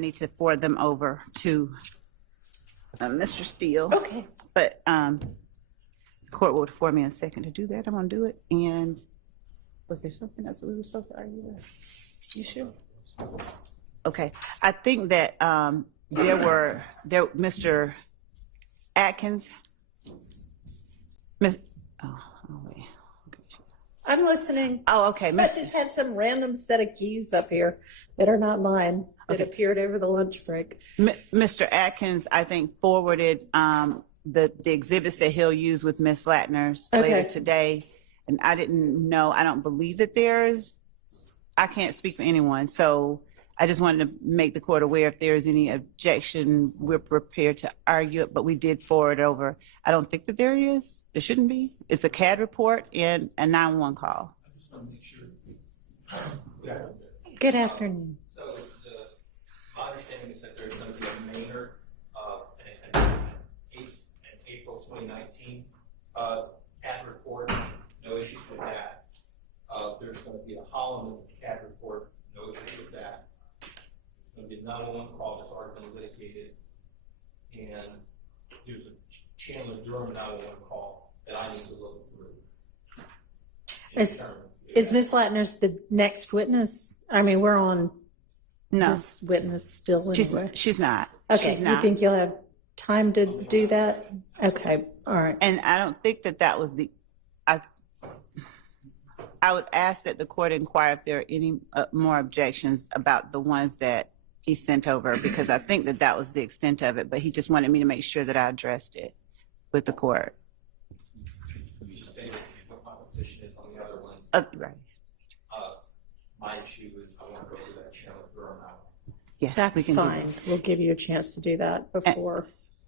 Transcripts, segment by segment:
need to forward them over to Mr. Steele. Okay. But the court will afford me a second to do that. I'm gonna do it. And was there something else that we were supposed to argue with? You sure? Okay. I think that Mr. Atkins, wait. I'm listening. Oh, okay. I just had some random set of keys up here that are not mine that appeared over the lunch break. Mr. Atkins, I think, forwarded the exhibits that he'll use with Ms. Latner's later today. And I didn't know, I don't believe that I can't speak for anyone. So I just wanted to make the court aware if there's any objection, we're prepared to argue it, but we did forward over. I don't think that there is. There shouldn't be. It's a CAD report and a 911 call. I just want to make sure. Good afternoon. So my understanding is that there's going to be a Maynard in April 2019 CAD report. No issues with that. There's going to be a Holloman CAD report. No issues with that. It's going to be a 911 call that's already been litigated. And there's a Chandler Durham 911 call that I need to look through. Is Ms. Latner's the next witness? I mean, we're on this witness still anyway. She's not. Okay, she's not. You think you'll have time to do that? Okay, all right. And I don't think that was I would ask that the court inquire if there are any more objections about the ones that he sent over, because I think that was the extent of it, but he just wanted me to make sure that I addressed it with the court. You just stated what my position is on the other ones. Right. My issue is I want to go to that Chandler Durham out. Yes, That's we can fine. do that. We'll give you a chance to do that before.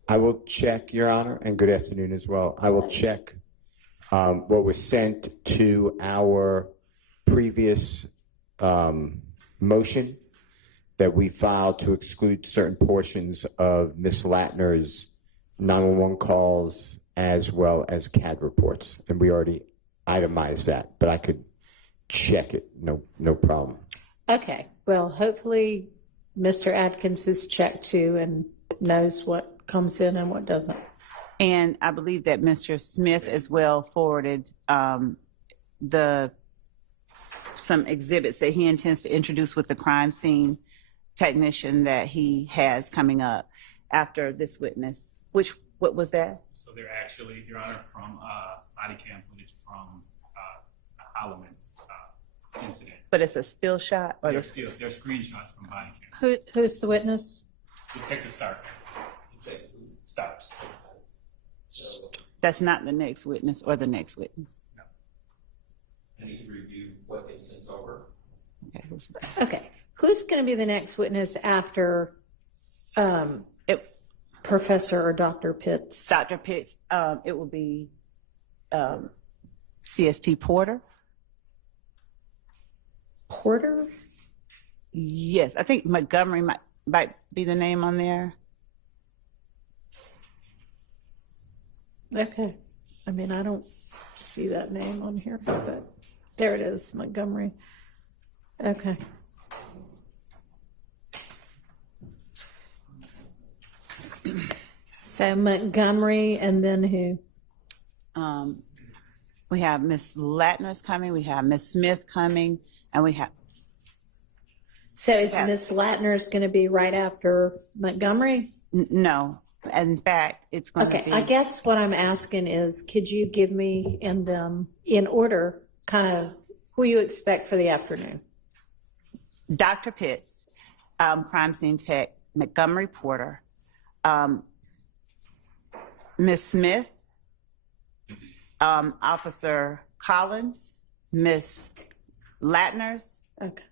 I will check, Your Honor, and good afternoon as well. I will check what was sent to our previous motion that we filed to exclude certain portions of Ms. Latner's 911 calls as well as CAD reports. And we already itemized that, but I could check it, no problem. Okay, well, hopefully Mr. Atkins has checked too and knows what comes in and what doesn't. And I believe that Mr. Smith as well forwarded some exhibits that he intends to introduce with the crime scene technician that he has coming up after this witness. What was that? So they're actually, Your Honor, from body cam footage from a Holloman incident. But it's a still shot? Or They're screenshots from body cam. Who's the witness? Detective Starks. So That's not the next witness or the next witness? No. I need to review what they sent over. Okay, who's that? Okay, who's going to be the next witness after Professor or Dr. Pitts? Dr. Pitts, it will be CST Porter. Porter? Yes, I think Montgomery might be the name on there. Okay. I mean, I don't see that name on here, but there it is, Montgomery. Okay. So Montgomery, and then who? We have Miss Latner's coming, we have Miss Smith coming, and we have... So is Miss Latner's going to be right after Montgomery? No. In fact, it's going to be... Okay, I guess what I'm asking is, could you give me in order kind of who you expect for the afternoon? Dr. Pitts, crime scene tech, Montgomery Porter, Miss Smith, Officer Collins, Miss Latner's, Okay.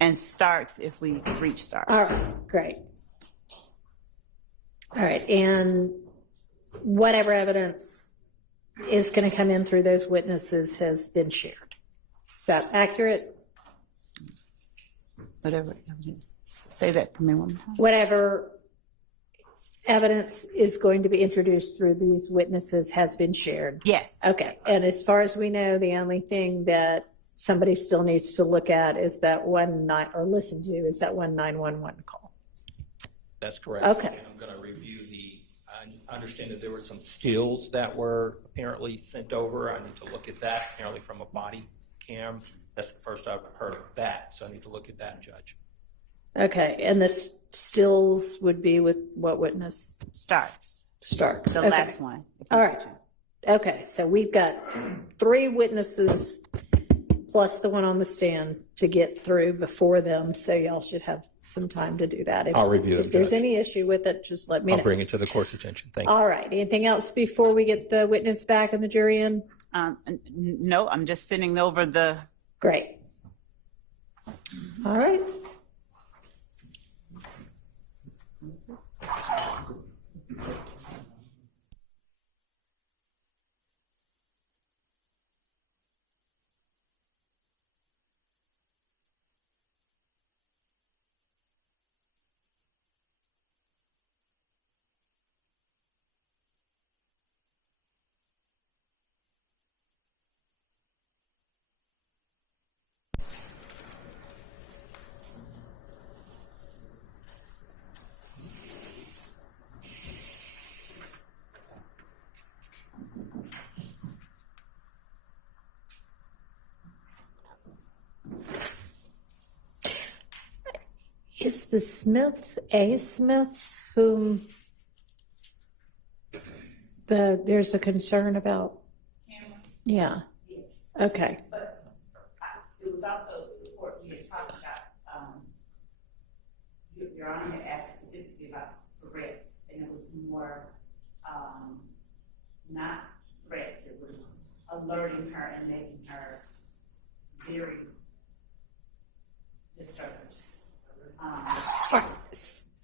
and Starks if we reach Starks. All right, great. All right, and whatever evidence is going to come in through those witnesses has been shared. Is that accurate? Whatever evidence. Say that for me one more time. Whatever evidence is going to be introduced through these witnesses has been shared? Yes. Okay, and as far as we know, the only thing that somebody still needs to look at is that or listen to is that 911 call. That's correct. Okay. And I'm gonna review I understand that there were some stills that were apparently sent over. I need to look at that, apparently from a body cam. That's the first I've heard of that, so I need to look at that, Judge. Okay, and the stills would be with what witness? Starks, Starks. the Okay. last one. All right. Okay, so we've got 3 witnesses plus the one on the stand to get through before them, so y'all should have some time to do that. I'll review them, If there's Judge. any issue with it, just let me know. I'll bring it to the court's attention. Thank you. All right, anything else before we get the witness back and the jury in? No, I'm just sending over the, Great. All right. Is the Smith, A. Smith, whom there's a concern about? Yeah. Okay. but it was also, the court, we had talked about, Your Honor had asked specifically about threats, and it was more, not threats, it was alerting her and making her very disturbed.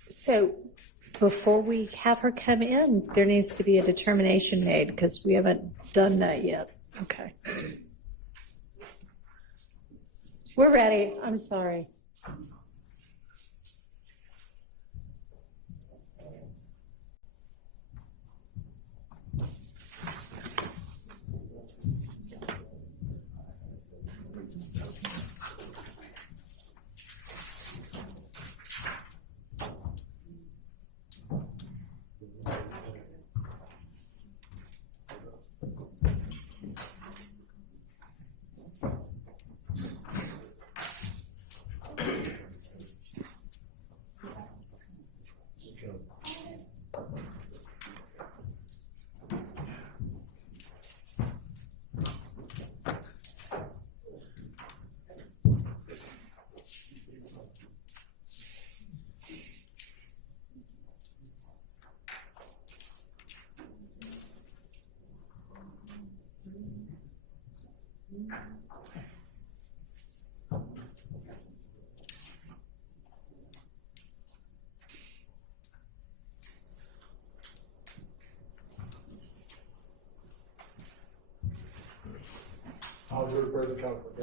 So before we have her come in, there needs to be a determination made because we haven't done that yet. Okay. We're ready. I'm sorry.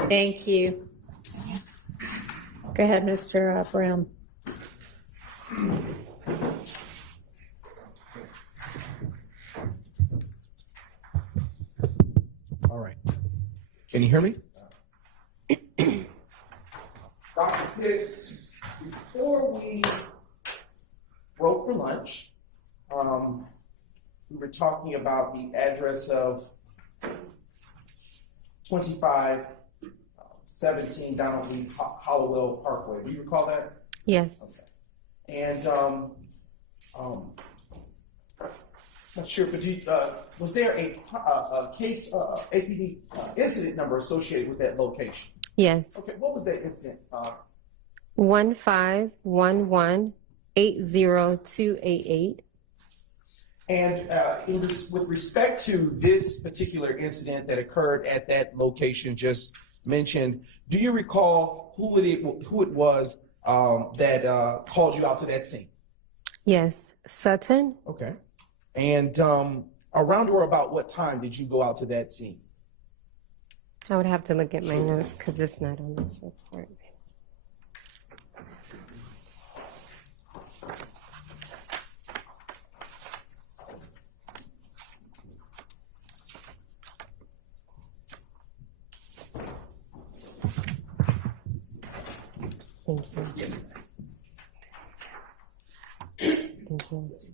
Thank you. Go ahead, Mr. Brown. All right. Can you hear me? Dr. Pitts, before we broke for lunch, we were talking about the address of 2517 Donald Lee Hollowell Parkway. Do you recall that? Yes. Okay. And not sure, but was there a case, APD incident number associated with that location? Yes. Okay, what was that incident? 151180288. And with respect to this particular incident that occurred at that location just mentioned, do you recall who it was that called you out to that scene? Yes. Sutton. Okay. And around or about what time did you go out to that scene? I would have to look at my notes because it's not on this report. Thank you. Yes. think yes.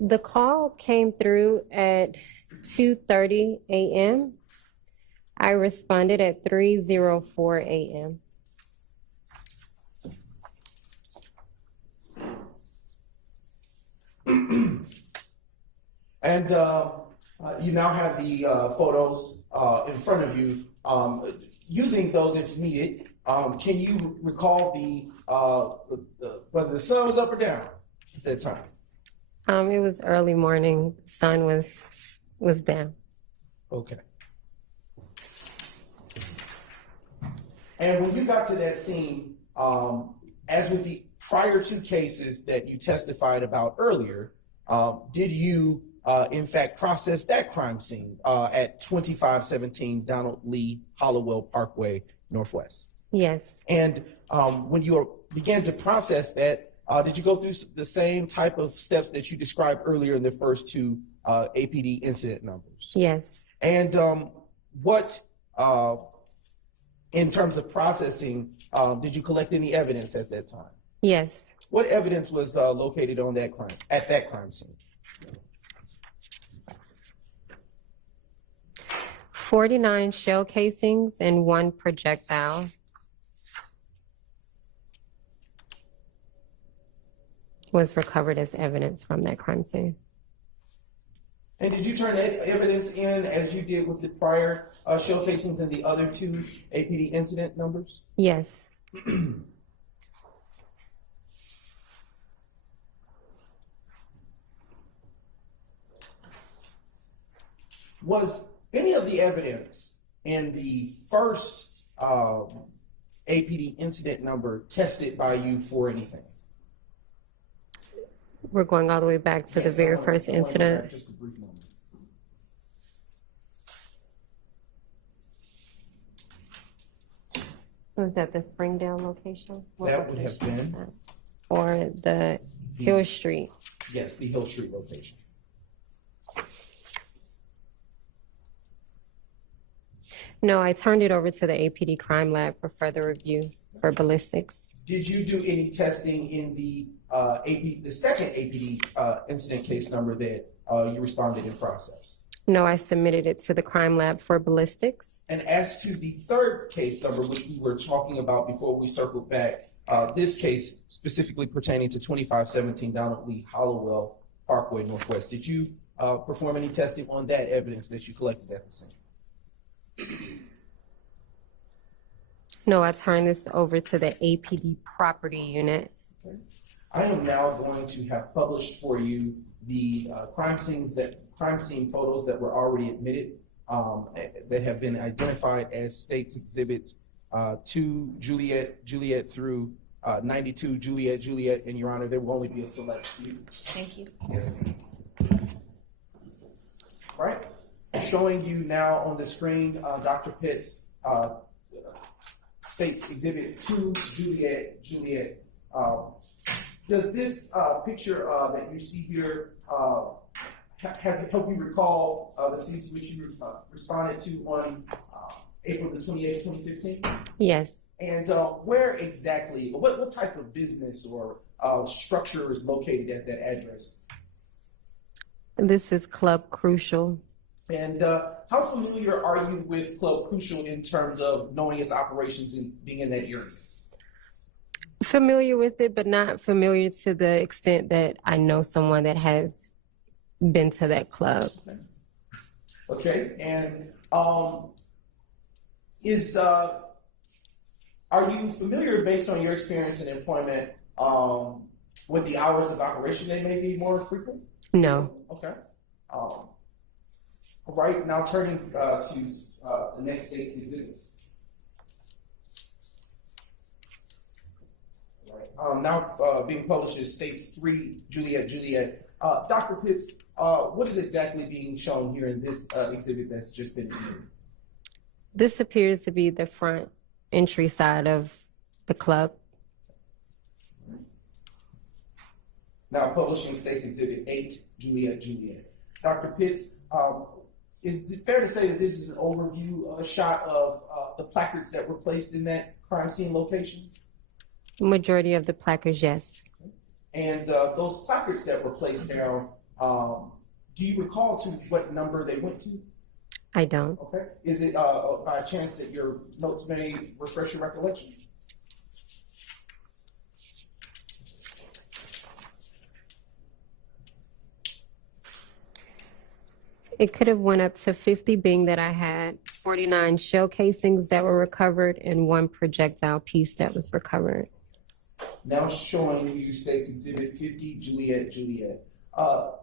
The call came through at 2:30 a.m. I responded at 3:04 a.m. And you now have the photos in front of you. Using those if needed, can you recall whether the sun was up or down at that time? It was early morning. Sun was down. Okay. And when you got to that scene, as with the prior two cases that you testified about earlier, did you in fact process that crime scene at 2517 Donald Lee Hollowell Parkway Northwest? Yes. And when you began to process that, did you go through the same type of steps that you described earlier in the first two APD incident numbers? Yes. And what, in terms of processing, did you collect any evidence at that time? Yes. What evidence was located on that crime scene? 49 shell casings and 1 projectile. Was recovered as evidence from that crime scene. And did you turn that evidence in as you did with the prior shell casings and the other two APD incident numbers? Yes. Was any of the evidence in the first APD incident number tested by you for anything? We're going all the way back to the Yes, very I wanna- first I wanna go incident. back just a brief moment. Was that the Springdale location? What That would have location was been- that? Or the Hill Street? Yes, the Hill Street location. No, I turned it over to the APD crime lab for further review for ballistics. Did you do any testing in the the second APD incident case number that you responded in process? No, I submitted it to the crime lab for ballistics. And as to the third case number, which we were talking about before we circled back, this case specifically pertaining to 2517 Donald Lee Hollowell Parkway Northwest, did you perform any testing on that evidence that you collected at the scene? No, I turned this over to the APD property unit. Okay. I am now going to have published for you the crime scene photos that were already admitted that have been identified as State's Exhibits 2 Juliet through 92 Juliet, and Your Honor, there will only be a select few. Thank you. Yes. Right. Showing you now on the screen, Dr. Pitt's State's Exhibit 2 Juliet. Does this picture that you see here help you recall the scenes which you responded to on April the 28th, 2015? Yes. And where exactly, what type of business or structure is located at that address? This is Club Crucial. And how familiar are you with Club Crucial in terms of knowing its operations and being in that area? Familiar with it, but not familiar to the extent that I know someone that has been to that club. Okay, and are you familiar, based on your experience in employment, with the hours of operation? They may be more frequent? No. Okay. All right, now turning to the next State's exhibits. Now being published as States 3 Juliet. Dr. Pitts, what is exactly being shown here in this exhibit that's just been viewed? This appears to be the front entry side of the club. Now publishing States Exhibit 8 Juliet. Dr. Pitts, is it fair to say that this is an overview shot of the placards that were placed in that crime scene location? Majority of the placards, yes. And those placards that were placed down, do you recall to what number they went to? I don't. Okay. Is it by chance that your notes may refresh your recollection? It could have went up to 50, being that I had 49 shell casings that were recovered and 1 projectile piece that was recovered. Now showing you States Exhibit 50, Juliet.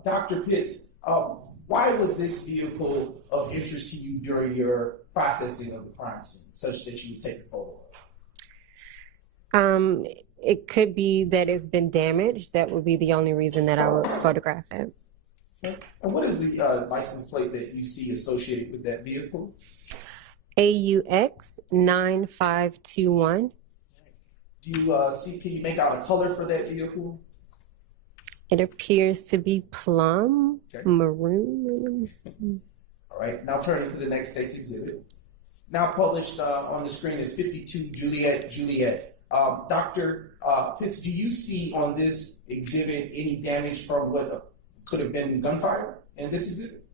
Dr. Pitts, why was this vehicle of interest to you during your processing of the crime scene, such that you would take a photo of it? It could be that it's been damaged. That would be the only reason that I would photograph it. Okay. And what is the license plate that you see associated with that vehicle? AUX 9521. Do you see, can you make out a color for that vehicle? It appears to be plum, Okay. maroon. All right, now turning to the next State's Exhibit. Now published on the screen is 52 Juliet. Dr. Pitts, do you see on this exhibit any damage from what could have been gunfire in this exhibit?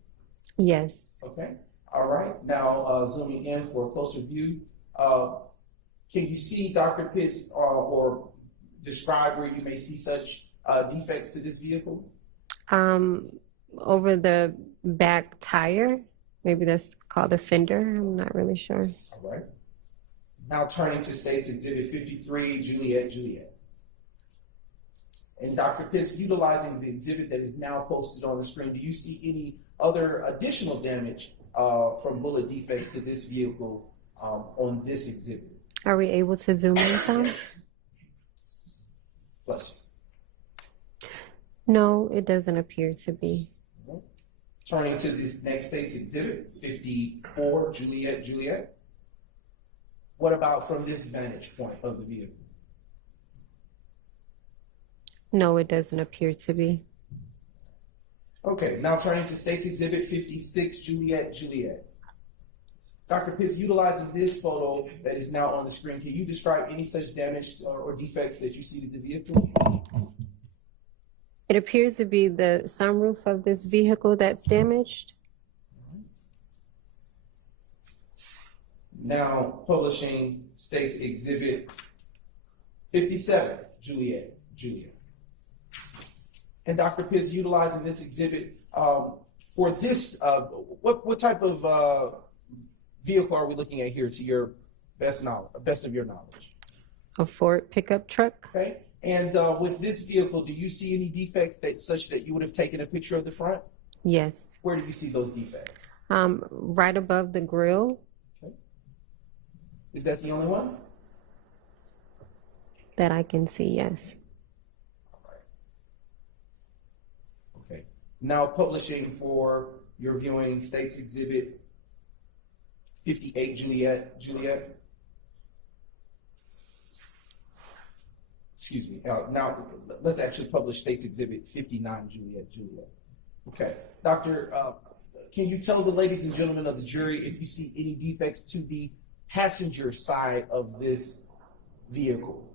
Yes. Okay, all right, now zooming in for a closer view. Can you see, Dr. Pitts, or describe where you may see such defects to this vehicle? Over the back tire, maybe that's called the fender. I'm not really sure. All right. Now turning to State's Exhibit 53, Juliet. And Dr. Pitts, utilizing the exhibit that is now posted on the screen, do you see any other additional damage from bullet defects to this vehicle on this exhibit? Are we able to zoom in some? Plus, No, it doesn't appear to be. turning to this next State's Exhibit 54, Juliet. What about from this vantage point of the vehicle? No, it doesn't appear to be. Okay, now turning to State's Exhibit 56, Juliet. Dr. Pitts, utilizing this photo that is now on the screen, can you describe any such damage or defects that you see to the vehicle? It appears to be the sunroof of this vehicle that's damaged. Now publishing State's Exhibit 57, Juliet. And Dr. Pitts, utilizing this exhibit for this, what type of vehicle are we looking at here to your best of your knowledge? A Ford pickup truck. Okay, and with this vehicle, do you see any defects such that you would have taken a picture of the front? Yes. Where do you see those defects? Right above the grill. Okay. Is that the only one? That I can see, yes. Okay. Now publishing for your viewing State's Exhibit 58, Juliet. Excuse me. Now let's actually publish State's Exhibit 59, Juliet. Okay. Doctor, can you tell the ladies and gentlemen of the jury if you see any defects to the passenger side of this vehicle?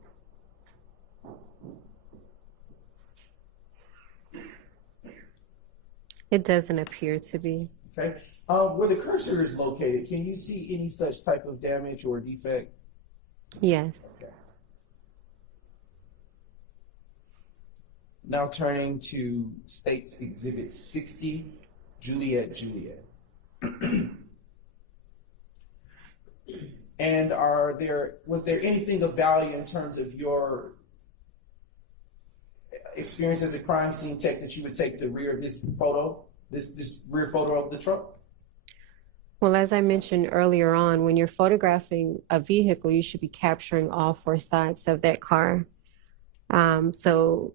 It doesn't appear to be. Okay. Where the cursor is located, can you see any such type of damage or defect? Yes. Okay. Now turning to State's Exhibit 60, Juliet. And was there anything of value in terms of your experience as a crime scene tech that you would take the rear of this photo, this rear photo of the truck? Well, as I mentioned earlier on, when you're photographing a vehicle, you should be capturing all 4 sides of that car. So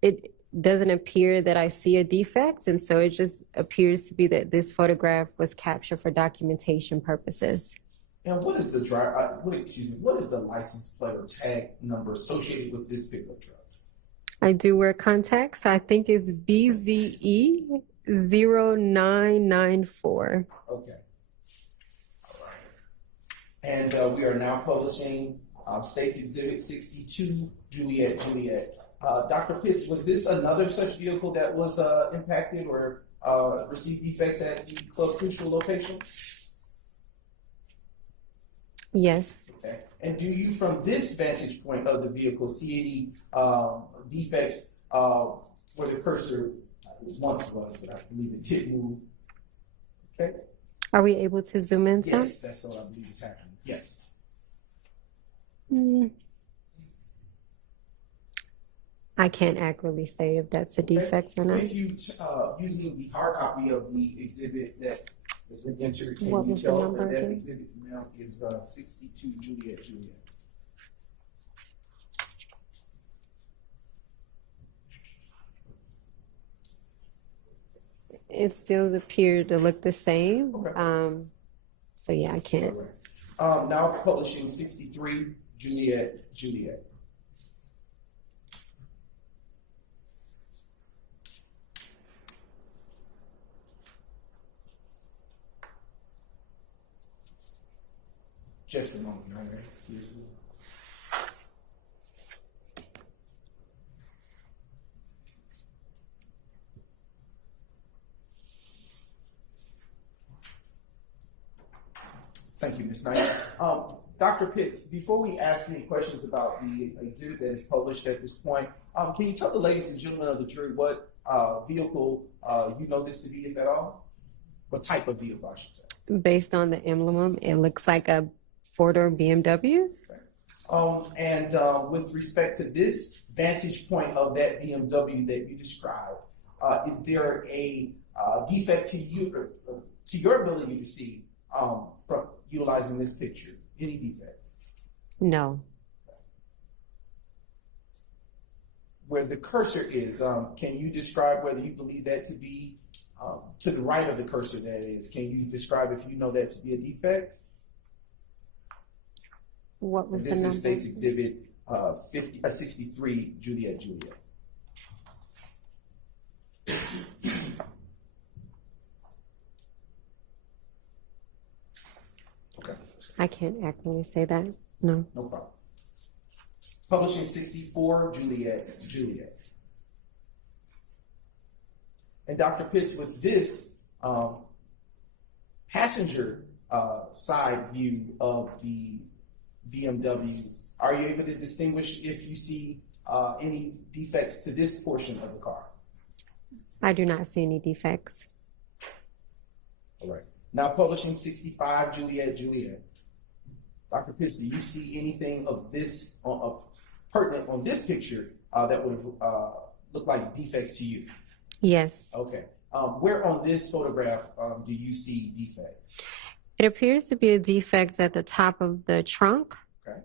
it doesn't appear that I see a defect, and so it just appears to be that this photograph was captured for documentation purposes. And what is the what is the license plate or tag number associated with this pickup truck? I do wear contacts. I think it's BZE 0994. Okay. All right. And we are now publishing State's Exhibit 62, Juliet. Dr. Pitts, was this another such vehicle that was impacted or received defects at the Club Crucial location? Yes. Okay. And do you, from this vantage point of the vehicle, see any defects where the cursor once was, but I believe it did move? Okay. Are we able to zoom in some? Yes, that's what I believe is happening. Yes. I can't accurately say if that's a defect or not. If you, using the hard copy of the exhibit that has been entered, can What you was the tell number that that again? exhibit now is 62 Juliet Juliet? It still appeared to look the same. Okay. So yeah, I can't. Now publishing 63 Juliet Juliet. Just a moment, all right? Here's the- Thank you, Ms. Knight. Dr. Pitts, before we ask any questions about the exhibit that is published at this point, can you tell the ladies and gentlemen of the jury what vehicle you know this to be, if at all? What type of vehicle, I should say? Based on the emblem, it looks like a four-door BMW. And with respect to this vantage point of that BMW that you described, is there a defect to you, or to your ability to see from utilizing this picture? Any defects? No. Where the cursor is, can you describe whether you believe that to be to the right of the cursor? That is, can you describe if you know that to be a defect? What was And the this is number? State's Exhibit 63 Juliet Juliet. Okay, I can't accurately say that. No. no problem. Publishing 64 Juliet Juliet. And Dr. Pitts, with this passenger side view of the BMW, are you able to distinguish if you see any defects to this portion of the car? I do not see any defects. All right. Now publishing 65 Juliet Juliet. Dr. Pitts, do you see anything of this of pertinent on this picture that would have looked like defects to you? Yes. Okay. Where on this photograph do you see defects? It appears to be a defect at the top of the trunk. Okay.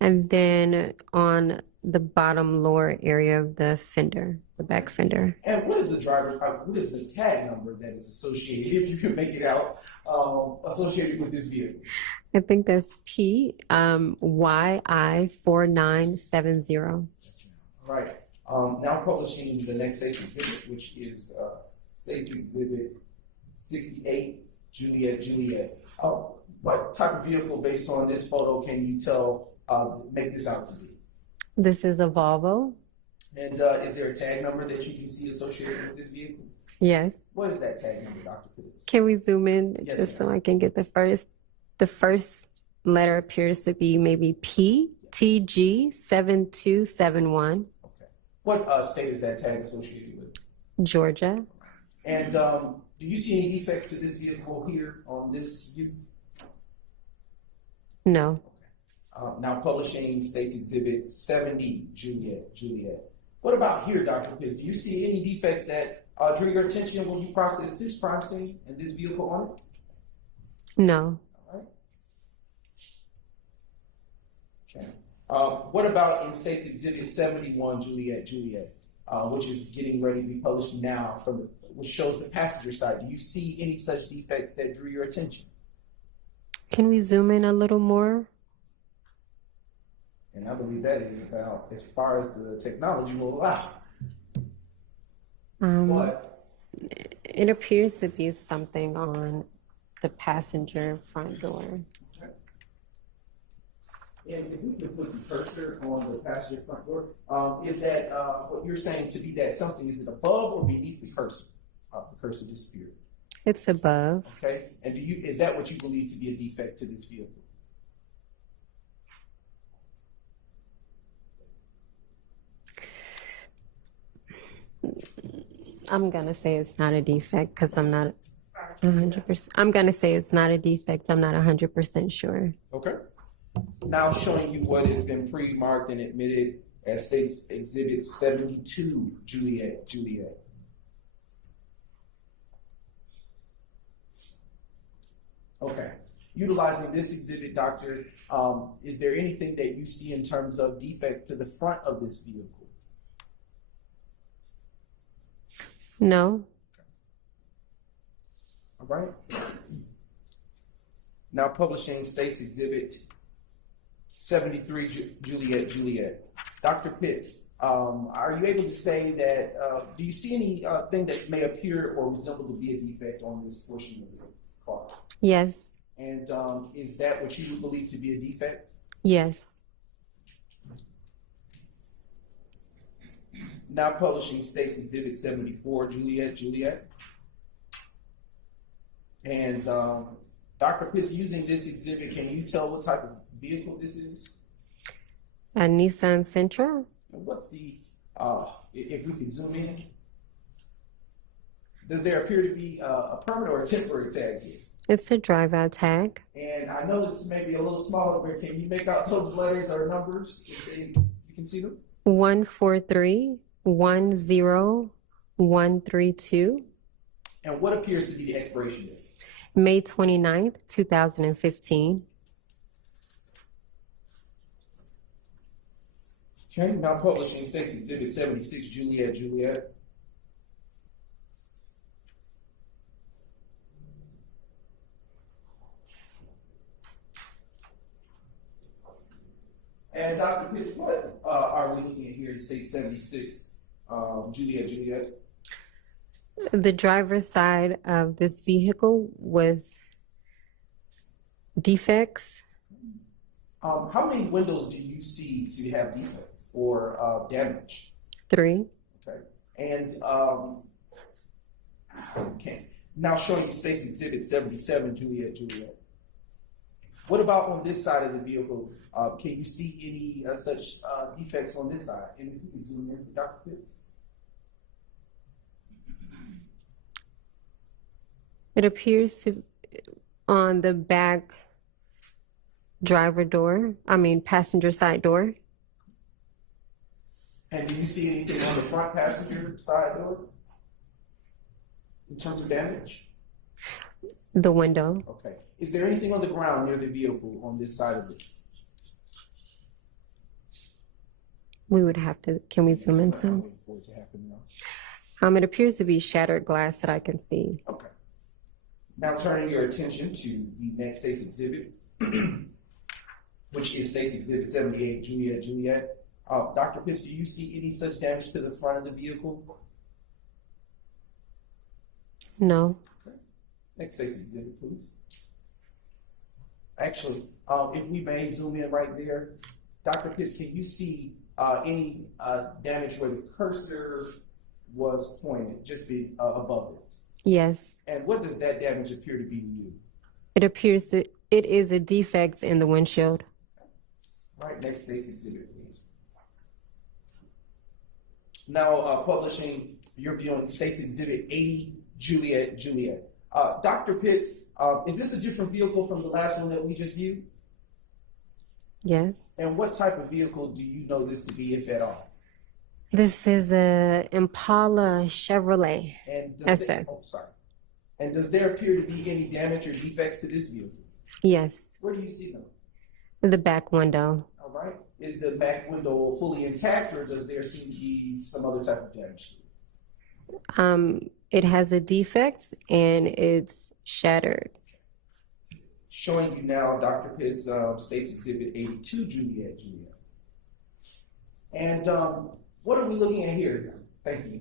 And then on the bottom lower area of the fender, the back fender. And what is the what is the tag number that is associated, if you can make it out, associated with this vehicle? I think that's PYI4970. Right. Now publishing the next State's Exhibit, which is State's Exhibit 68 Juliet Juliet. What type of vehicle, based on this photo, can you tell, make this out to be? This is a Volvo. And is there a tag number that you can see associated with this vehicle? Yes. What is that tag number, Dr. Pitts? Can we zoom in Yes, just so ma'am. I can get the first letter appears to be maybe PTG7271, Okay. What state is that tag associated with? Georgia. And do you see any defects to this vehicle here on this view? No. Now publishing State's Exhibit 70 Juliet Juliet. What about here, Dr. Pitts? Do you see any defects that drew your attention when you processed this crime scene and this vehicle on it? No. All right. Okay. What about in State's Exhibit 71 Juliet Juliet, which is getting ready to be published now, which shows the passenger side? Do you see any such defects that drew your attention? Can we zoom in a little more? And I believe that is about as far as the technology will allow. But It appears to be something on the passenger front door. And if we could put the cursor on the passenger front door, is that what you're saying to be that something, is it above or beneath the cursor? The cursor disappeared. It's above. Okay, and is that what you believe to be a defect to this vehicle? I'm gonna say it's not a defect because I'm not 100%. I'm gonna say it's not a defect. I'm not 100% sure. Okay. Now showing you what has been pre-marked and admitted as State's Exhibit 72, Juliet. Okay. Utilizing this exhibit, Doctor, is there anything that you see in terms of defects to the front of this vehicle? No. All right. Now publishing State's Exhibit 73, Juliet. Dr. Pitts, are you able to say that, do you see anything that may appear or resemble to be a defect on this portion of the car? Yes. And is that what you would believe to be a defect? Yes. Now publishing State's Exhibit 74, Juliet. And Dr. Pitts, using this exhibit, can you tell what type of vehicle this is? A Nissan Sentra. And what's the, if we can zoom in, does there appear to be a permanent or a temporary tag here? It's a drive-out tag. And I know this may be a little smaller, but can you make out those letters or numbers? You can see them? 14310132. And what appears to be the expiration date? May 29th, 2015. Okay, now publishing State's Exhibit 76, Juliet. And Dr. Pitts, what are we looking at here in State 76, Juliet? The driver's side of this vehicle with defects. How many windows do you see to have defects or damage? 3. Okay, and okay. Now showing you State's Exhibit 77, Juliet. What about on this side of the vehicle? Can you see any such defects on this side? And if you can zoom in for Dr. Pitts. It appears to on the back passenger side door. And do you see anything on the front passenger side door in terms of damage? The window. Okay. Is there anything on the ground near the vehicle on this side of it? We would have to, can we zoom in some? Waiting for it to happen now. It appears to be shattered glass that I can see. Okay. Now turning your attention to the next State's Exhibit, which is State's Exhibit 78, Juliet. Dr. Pitts, do you see any such damage to the front of the vehicle? No. Okay. Next State's Exhibit, please. Actually, if we may zoom in right there, Dr. Pitts, can you see any damage where the cursor was pointed, just be above it? Yes. And what does that damage appear to be to you? It appears that it is a defect in the windshield. Right, next State's Exhibit, please. Now publishing your viewing State's Exhibit 80, Juliet. Dr. Pitts, is this a different vehicle from the last one that we just viewed? Yes. And what type of vehicle do you know this to be, if at all? This is a Impala Chevrolet And SS. And does there appear to be any damage or defects to this vehicle? Yes. Where do you see them? The back window. All right. Is the back window fully intact, or does there seem to be some other type of damage to it? It has a defect and it's shattered. Showing you now Dr. Pitts' State's Exhibit 82, Juliet. And what are we looking at here? Thank you.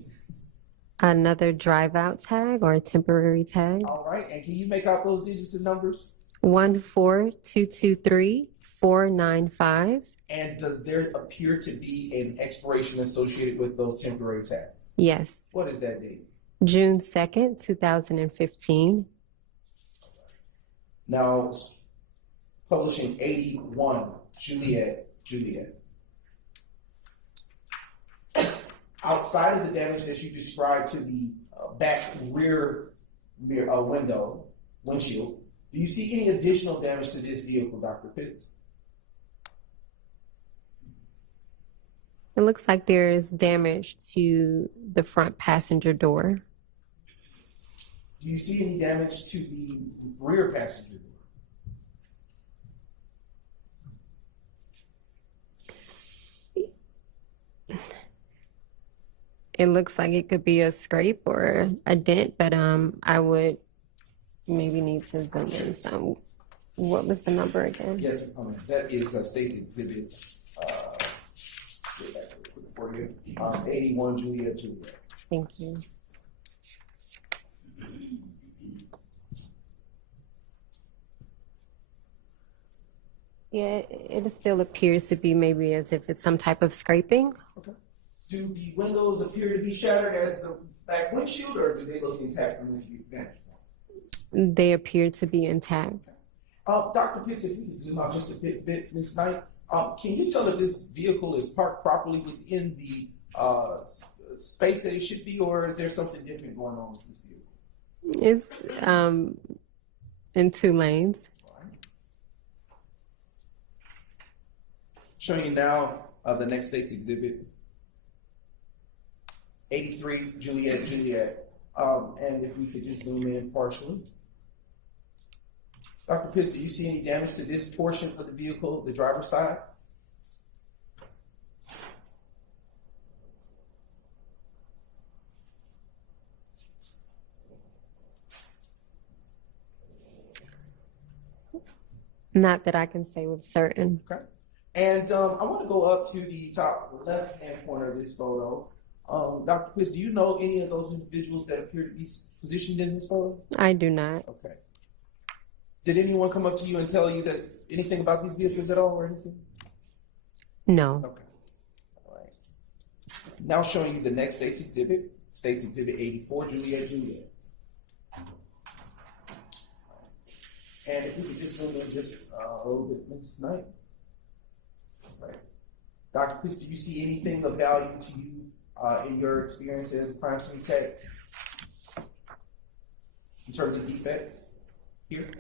Another drive-out tag or a temporary tag. All right. And can you make out those digits and numbers? 14223 495. And does there appear to be an expiration associated with those temporary tags? Yes. What is that date? June 2nd, 2015. Now, publishing 81, Juliet. Outside of the damage that you described to the back rear windshield, do you see any additional damage to this vehicle, Dr. Pitts? It looks like there's damage to the front passenger door. Do you see any damage to the rear passenger door? It looks like it could be a scrape or a dent, but I would maybe need to zoom in some. What was the number again? Yes, that is State's Exhibit for you. 81 Juliet. Thank you. Yeah, it still appears to be maybe as if it's some type of scraping. Okay. Do the windows appear to be shattered as the back windshield, or do they look intact from this vantage point? They appear to be intact. Dr. Pitts, if you could zoom out just a bit, Ms. Knight, can you tell if this vehicle is parked properly within the space that it should be, or is there something different going on with this vehicle? It's in 2 lanes. Showing you now the next State's Exhibit, 83 Juliet. And if we could just zoom in partially. Dr. Pitts, do you see any damage to this portion of the vehicle, the driver's side? Not that I can say with certain. Okay. And I want to go up to the top left-hand corner of this photo. Dr. Pitts, do you know any of those individuals that appear to be positioned in this photo? I do not. Okay. Did anyone come up to you and tell you that anything about these vehicles at all or anything? No. Okay. All right. Now showing you the next State's Exhibit 84, Juliet. And if we could just zoom in just a little bit next night. Right. Dr. Pitts, do you see anything of value to you in your experience as a crime scene tech in terms of defects here?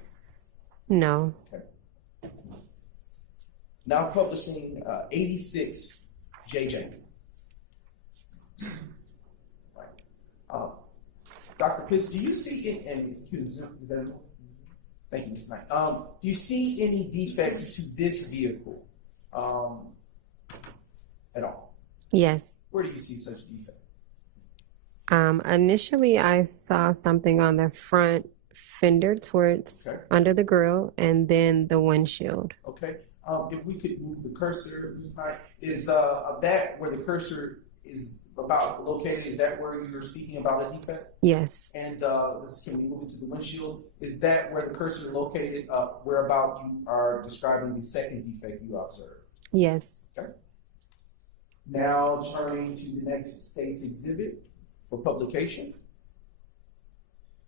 No. Okay. Now publishing 86 JJ. Right. Dr. Pitts, do you see thank you, Ms. Knight. Do you see any defects to this vehicle at all? Yes. Where do you see such defects? Initially, I saw something on the front fender towards under the grille, and then the windshield. Okay. If we could move the cursor, Ms. Knight, is that where the cursor is about located? Is that where you're speaking about a defect? Yes. And can we move it to the windshield? Is that where the cursor is located? Where about you are describing the second defect you observed? Yes. Okay. Now turning to the next State's Exhibit for publication,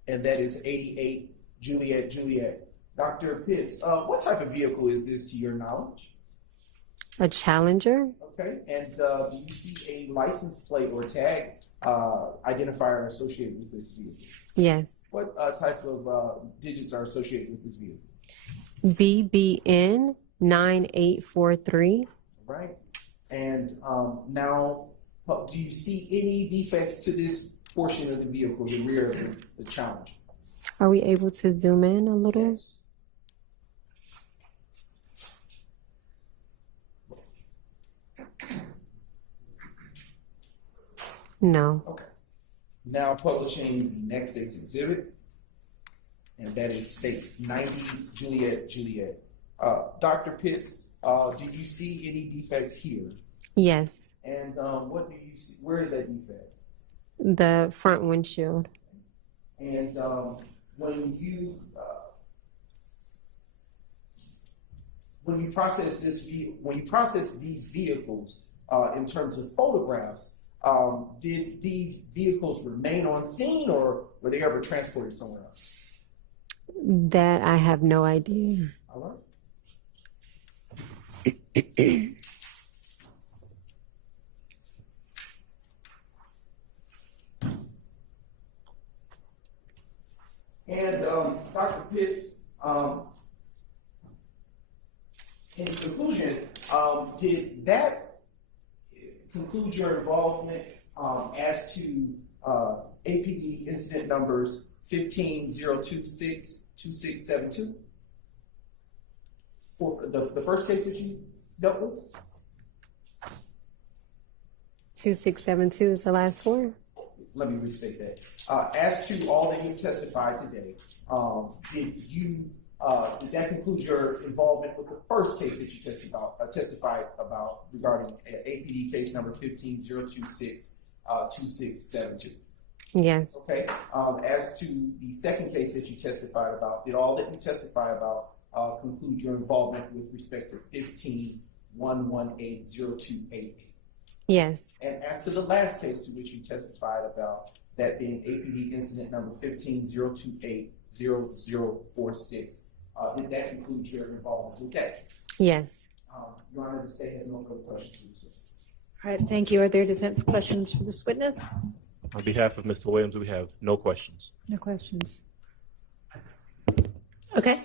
and that is 88 Juliet. Dr. Pitts, what type of vehicle is this to your knowledge? A Challenger? Okay, and do you see a license plate or tag identifier associated with this vehicle? Yes. What type of digits are associated with this vehicle? BBN 9843. Right. And now, do you see any defects to this portion of the vehicle, the rear of the Challenger? Are we able to zoom in a little? Yes. No. Okay. Now publishing the next State's Exhibit, and that is State's 90 Juliet. Dr. Pitts, do you see any defects here? Yes. And what do you see? Where is that defect? The front windshield. And when you process these vehicles in terms of photographs, did these vehicles remain on scene, or were they ever transported somewhere else? That I have no idea. All right. And Dr. Pitts, in conclusion, did that conclude your involvement as to APD incident numbers 150262672? For the first case that you dealt with? 2672 is the last four? Let me restate that. As to all that you testified today, did that conclude your involvement with the first case that you testified about regarding APD case number 150262672? Yes. Okay. As to the second case that you testified about, did all that you testified about conclude your involvement with respect to 151180288? Yes. And as to the last case to which you testified about, that being APD incident number 150280046, did that conclude your involvement with that case? Yes. Your Honor, the state has no further questions for you, sir. All right, thank you. Are there defense questions for this witness? On behalf of Mr. Williams, we have no questions. No questions. Okay.